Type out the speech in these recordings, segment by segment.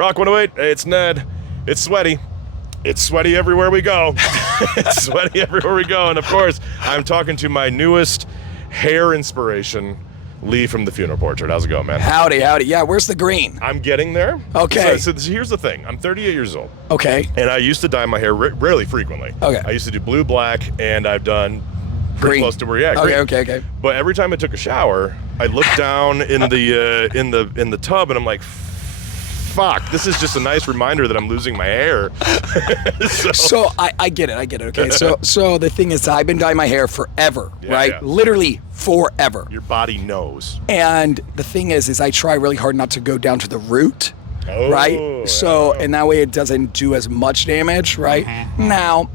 Rock 108, hey, it's Ned. It's sweaty. It's sweaty everywhere we go. It's sweaty everywhere we go. And of course, I'm talking to my newest hair inspiration, Lee from The Funeral Portrait. How's it going, man? Howdy. Yeah, where's the green? I'm getting there. Okay. So here's the thing. I'm 38 years old. Okay. And I used to dye my hair really frequently. Okay. I used to do blue, black, and I've done pretty Green. close to where, green. Okay. But every time I took a shower, I looked down in the tub and I'm like, fuck, this is just a nice reminder that I'm losing my hair. So I get it. Okay. So the thing is, I've been dyeing my hair forever, right? Yeah. Literally forever. Your body knows. And the thing is I try really hard not to go down to the root, Oh, right? So, yeah. and that way it doesn't do as much damage, right? Mm-hmm. Now,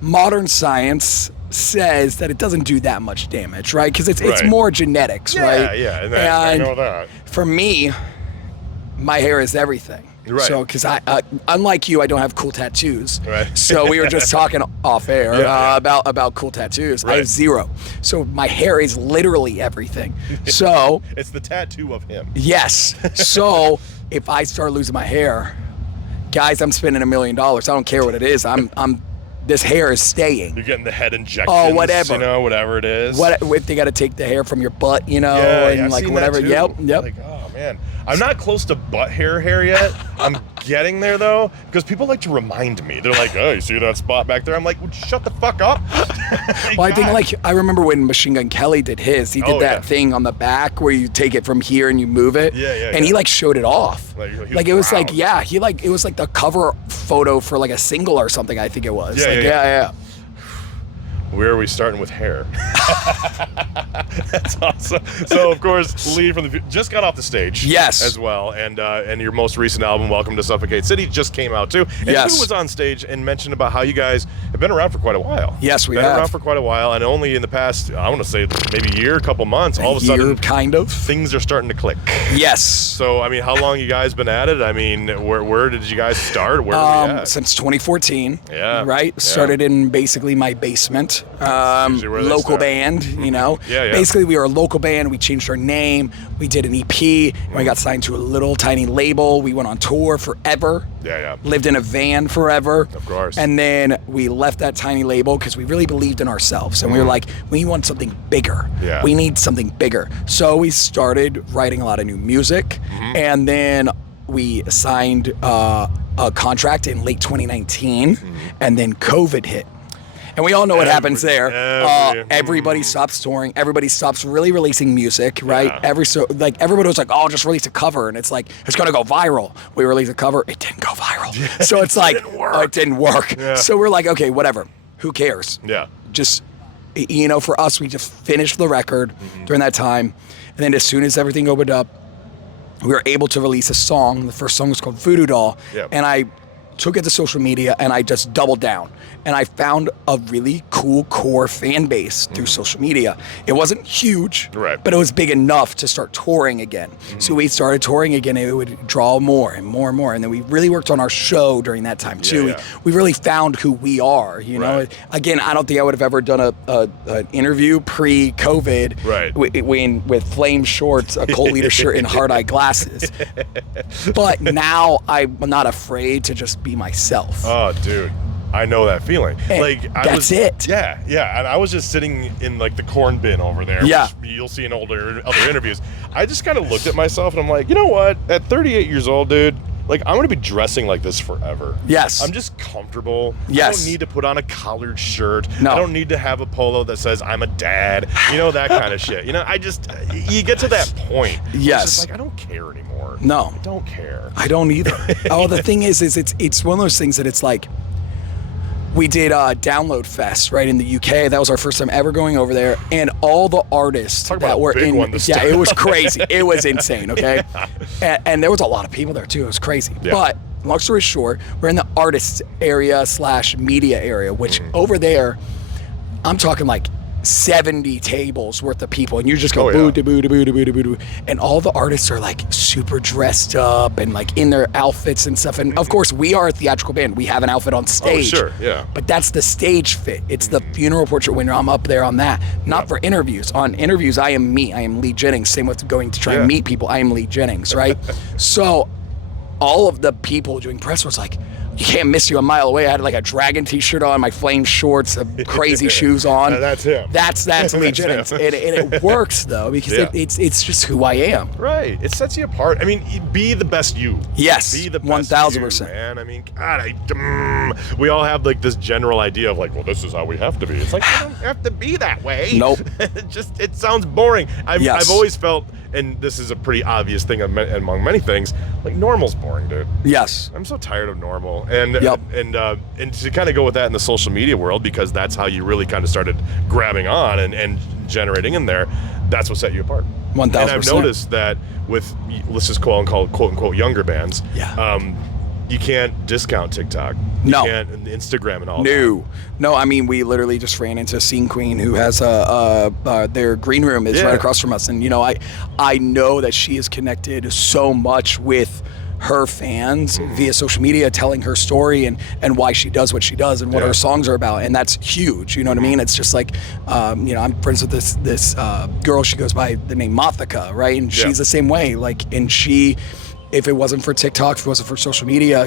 modern science says that it doesn't do that much damage, right? Because it's Right. more genetics, right? Yeah, I know that. For me, my hair is everything. Right. So, because unlike you, I don't have cool tattoos. Right. So we were just talking off air Yeah. about cool tattoos. I Right. have zero. So my hair is literally everything. So It's the tattoo of him. yes. So if I start losing my hair, guys, I'm spending $1 million. I don't care what it is. This hair is staying. You're getting the head injections. Oh, whatever. You know, whatever it is. What if they got to take the hair from your butt, and I've like seen whatever. that too. Yep. Like, oh man, I'm not close to butt hair yet. I'm getting there though, because people like to remind me. They're like, "Oh, you see that spot back there?" I'm like, well, "Shut the fuck up." Well, I think I remember when Machine Gun Kelly did his. He did that thing on the back where you take it from here and you move it. And he like showed it off. Like, it was proud. it was like the cover photo for like a single or something. I think it was. Yeah. Where are we starting with hair? That's awesome. So, of course, Lee from just got off the stage. Yes. As well. And your most recent album, Welcome to Suffocate City, just came out too. And Yes. you was on stage and mentioned about how you guys have been around for quite a while. Yes, we been have. around for quite a while. And only in the past, I want to say maybe a year, couple months, all of a sudden, kind of. things are starting to click. Yes. So, I mean, how long you guys been at it? I mean, where did you guys start? Where are we at? Since 2014. Yeah. Right. Yeah. Started in basically my basement. usually where they Local start. band. Yeah. Basically, we were a local band. We changed our name. We did an EP. And we got signed to a little tiny label. We went on tour forever. Yeah. Lived in a van forever. Of course. And then we left that tiny label because we really believed in ourselves. And we were like, we want something bigger. Yeah. We need something bigger. So we started writing a lot of new music. And then we signed a contract in late 2019. And then COVID hit. And we all know what happens there. Everybody stops touring. Everybody stops really releasing music, right? Yeah. Everybody was like, "Oh, just release a cover," and it's like it's gonna go viral. We released a cover, it didn't go viral. So it's like, it didn't work. Yeah. So we're like, okay, whatever. Who cares? Yeah. Just, for us, we just finished the record during that time, and then as soon as everything opened up, we were able to release a song. The first song was called Voodoo Doll, and I took it to social media and I just doubled down. And I found a really cool core fan base through social media. It wasn't huge, Right. but it was big enough to start touring again. So we started touring again, and it would draw more and more and more. And then we really worked on our show during that time too. Yeah. We really found who we are, Right. Again, I don't think I would have ever done an interview pre-COVID Right. with flame shorts, a cold leader shirt, and hard eye glasses. But now I'm not afraid to just be myself. Oh, dude. I know that feeling. And that's it. Yeah. And I was just sitting in like the corn bin over there. Yeah. Which you'll see in other interviews. I just kind of looked at myself and I'm like, you know what? At 38 years old, dude, like I'm gonna be dressing like this forever. Yes. I'm just comfortable. Yes. I don't need to put on a collared shirt. No. I don't need to have a polo that says I'm a dad. That kind of shit. You get to that point. where Yes. It's just like I don't care anymore. No. I don't care. I don't either. The thing is it's one of those things that it's like, we did Download Fest right in the UK. That was our first time ever going over there, and all the artists Talk about that a were big in, one this yeah, time. it was crazy. It was insane. Okay, and there was a lot of people there too. It was crazy. Yeah. But long story short, we're in the artists area / media area, which over there, I'm talking like 70 tables worth of people, and you just go boo, da, boo, da, boo, da, boo, da, boo, da, boo. And all the artists are like super dressed up and like in their outfits and stuff. And of course, we are a theatrical band. We have an outfit on stage. Oh, sure, yeah. But that's the stage fit. It's the funeral portrait when I'm up there on that. Not for interviews. On interviews, I am me. I am Lee Jennings. Same with going to try and meet people. I am Lee Jennings, right? So all of the people doing press was like, you can't miss you a mile away. I had like a Dragon t-shirt on, my flame shorts, crazy shoes on. That's him. That's Lee Jennings. And it works though, because it's just who I am. Right. It sets you apart. I mean, be the best you. Yes. Be the best 1000%. you, man. I mean, God, we all have like this general idea of like, well, this is how we have to be. It's like, you don't have to be that way. Nope. It sounds boring. Yes. I've always felt, and this is a pretty obvious thing among many things, like normal's boring, dude. Yes. I'm so tired of normal. And Yep. and to kind of go with that in the social media world, because that's how you really kind of started grabbing on and generating in there. That's what set you apart. 1000%. And I've noticed that with, let's just quote unquote younger bands. Yeah. You can't discount TikTok. No. You can't, and Instagram and all that. No. I mean, we literally just ran into Scene Queen, who has their green room is right across from us, and I know that she is connected so much with her fans via social media, telling her story and why she does what she does and what her songs are about, and that's huge. You know what I mean? It's just like, I'm friends with this girl. She goes by the name Mothika, right? And she's the same way. Like, and she. If it wasn't for TikTok, if it wasn't for social media,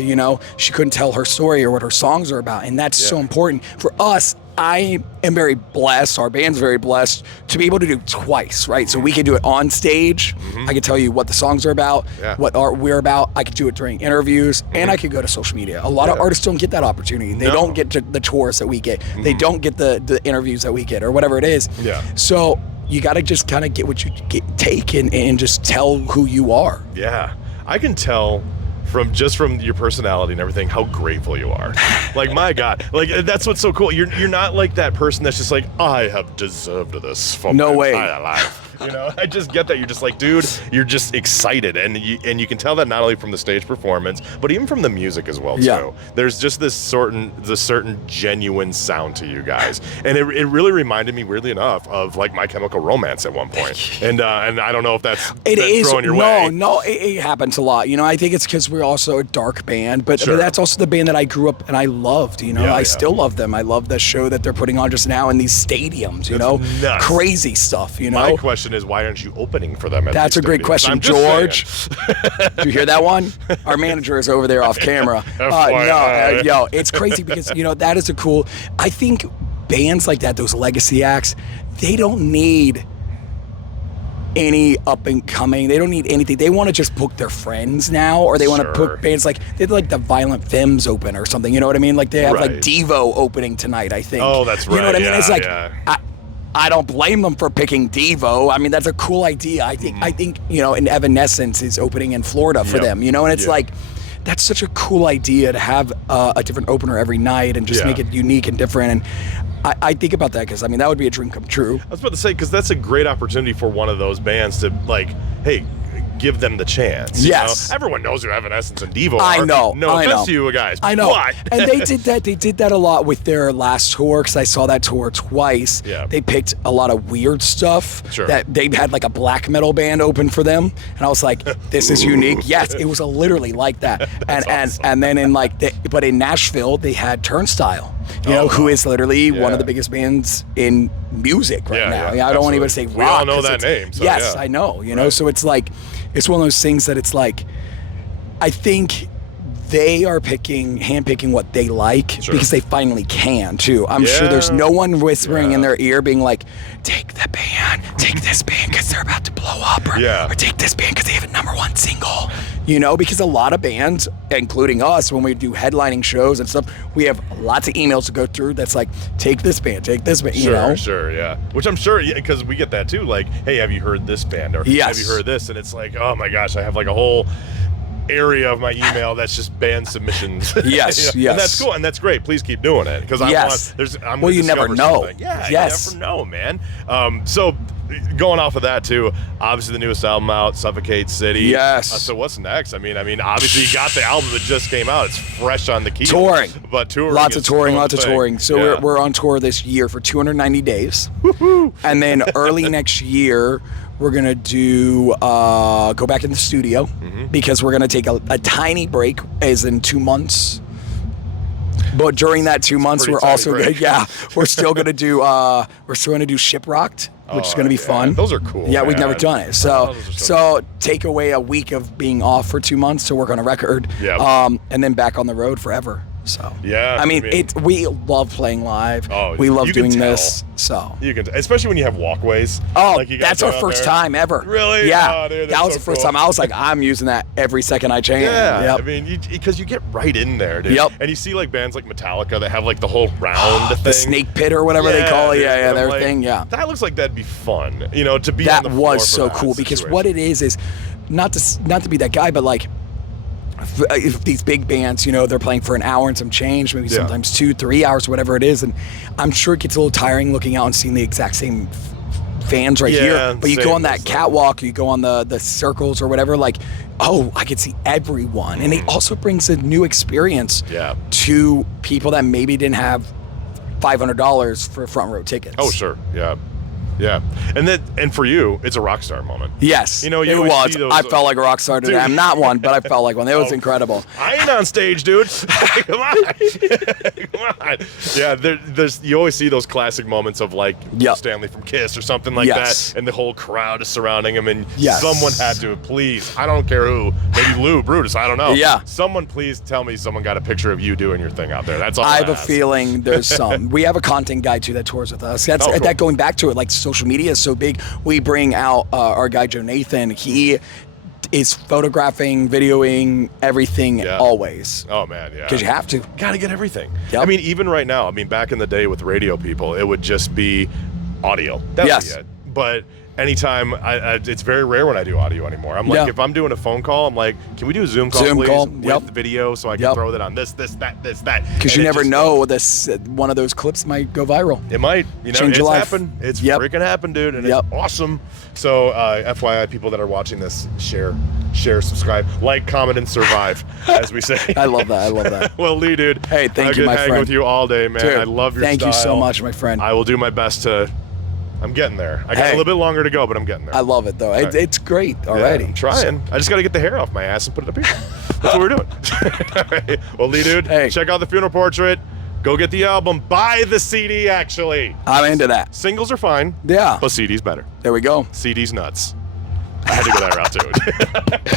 she couldn't tell her story or what her songs are about. And that's so important. For us, I am very blessed, our band's very blessed, to be able to do twice, right? So we can do it on stage. I can tell you what the songs are about, what we're about. I could do it during interviews, and I could go to social media. A lot of artists don't get that opportunity. They don't get to the tours that we get. They don't get the interviews that we get, or whatever it is. So you got to just kind of get what you take and just tell who you are. Yeah. I can tell from your personality and everything how grateful you are. Like, my God, like that's what's so cool. You're not like that person that's just like, I have deserved this for my entire life. I just get that. You're just like, dude, you're just excited, and you can tell that not only from the stage performance, but even from the music as well too. There's just this certain genuine sound to you guys, and it really reminded me, weirdly enough, of like My Chemical Romance at one point. And I don't know if that's throwing your way. No, it happens a lot. I think it's because we're also a dark band, but that's also the band that I grew up and I loved. I still love them. I love the show that they're putting on just now in these stadiums. Nuts. Crazy stuff. My question is, why aren't you opening for them? That's a great question, George. Did you hear that one? Our manager is over there off camera. It's crazy because that is a cool. I think bands like that, those legacy acts, they don't need any up and coming. They don't need anything. They want to just book their friends now, or they want to book bands like the Violent Femmes open or something. You know what I mean? Like they have like Devo opening tonight, I think. Oh, that's right. You know what I mean? It's like I don't blame them for picking Devo. I mean, that's a cool idea. I think and Evanescence is opening in Florida for them. And it's like, that's such a cool idea to have a different opener every night and just make it unique and different. And I think about that because that would be a dream come true. I was about to say, because that's a great opportunity for one of those bands to like, hey, give them the chance. Yes. Everyone knows who Evanescence and Devo are. I know. No offense to you guys. I know. But. And they did that. They did that a lot with their last tour, because I saw that tour twice. Yeah. They picked a lot of weird stuff. That they had like a black metal band open for them, and I was like, this is unique. Yes, it was literally like that. And then in but in Nashville they had Turnstile. Who is literally one of the biggest bands in music right now. I don't want even to say rock. We all know that name. So yes, I know. Right. So it's like, it's one of those things that it's like, I think they are handpicking what they like because they finally can too. I'm sure there's no one whispering in their ear being like, take the band, take this band because they're about to blow up, or take this band because they have a #1 single. Because a lot of bands, including us, when we do headlining shows and stuff, we have lots of emails to go through that's like, take this band, Sure, yeah. Which I'm sure, because we get that too, like, hey, have you heard this band? Or have you heard this? And it's like, oh my gosh, I have like a whole area of my email that's just band submissions. Yes. And that's cool, and that's great. Please keep doing it, because I'm you never know. Something. Yeah, you never know, man. So going off of that too, obviously the newest album out, Suffocate City. Yes. So what's next? I mean, obviously you got the album that just came out. It's fresh on the key. Touring. But touring. Lots of touring. So we're on tour this year for 290 days. And then early next year, we're going to do go back in the studio because we're going to take a tiny break, as in 2 months. But during that 2 months, we're also we're still going to do Shiprocked which is going to be fun. Those are cool. Yeah, we've man. never done it. Those are So take away a week of being off for 2 months to work on a record, and then back on the road forever. So yeah, I mean, we love playing live. Oh, we love you can doing tell. this. So you can, especially when you have walkways. Oh, like you guys that's our out first there. time ever. Really? Yeah, Oh, dude, that was the first time. I was like, I'm using that every second I can. Yeah, Yep. I mean, because you get right in there, dude. Yep. And you see like bands like Metallica that have like the whole round thing. The snake pit or whatever they call it. dude, Yeah, and their I'm like, thing. Yeah. That looks like that'd be fun, you know, to be That on the floor was for so that cool because situation. what it is not to be that guy, but like if these big bands, you know, they're playing for an hour and some change, maybe sometimes 2-3 hours, whatever it is, and I'm sure it gets a little tiring looking out and seeing the exact same fans right here. But you go on that catwalk, you go on the circles or whatever, like, oh, I could see everyone, and it also brings a new experience to people that maybe didn't have $500 for front row tickets. Oh, sure. Yeah. Yeah. And for you, it's a rock star moment. Yes. You know, you it always was. see those, I felt like a rock star today. Dude. I'm not one, but I felt like one. It was incredible. I ain't on stage, dude. Come on. Come on. Yeah, there's you always see those classic moments of like Stanley from Kiss or something like that, and the whole crowd is surrounding him, and someone had to, please, I don't care who, maybe Lou, Brutus, I don't know. Yeah. Someone please tell me someone got a picture of you doing your thing out there. That's all I have a ask. feeling there's some. We have a content guy too that tours with us. That's cool. that going back to it, like social media is so big. We bring out our guy Joe Nathan. He is photographing, videoing everything always. Oh man, yeah. Because you have to. Gotta get everything. Yep. I mean, even right now, I mean, back in the day with radio people, it would just be audio. That would be it. But anytime, it's very rare when I do audio anymore. I'm like, if I'm doing a phone call, I'm like, can we do a Zoom call, please, with the video so I can throw that on this, that. Because you never know, one of those clips might go viral. It might. You know, Change your life. happened. It's freaking happened, dude, and it's awesome. So, FYI, people that are watching this, share, subscribe, like, comment, and survive, as we say. I love that. Well, Lee, dude. Hey, thank you, my friend. I've been hanging with you all day, man. Dude, I love your thank style. you so much, my friend. I will do my best to. I'm getting there. I got a little bit longer to go, but I'm getting there. I love it, though. It's great already. Yeah, I'm trying. I just got to get the hair off my ass and put it up here. That's what we're doing. All right. Well, Lee, dude, check out The Funeral Portrait. Go get the album. Buy the CD, actually. I'm into that. Singles are fine. Yeah. But CD's better. There we go. CD's nuts. I had to go that route, too.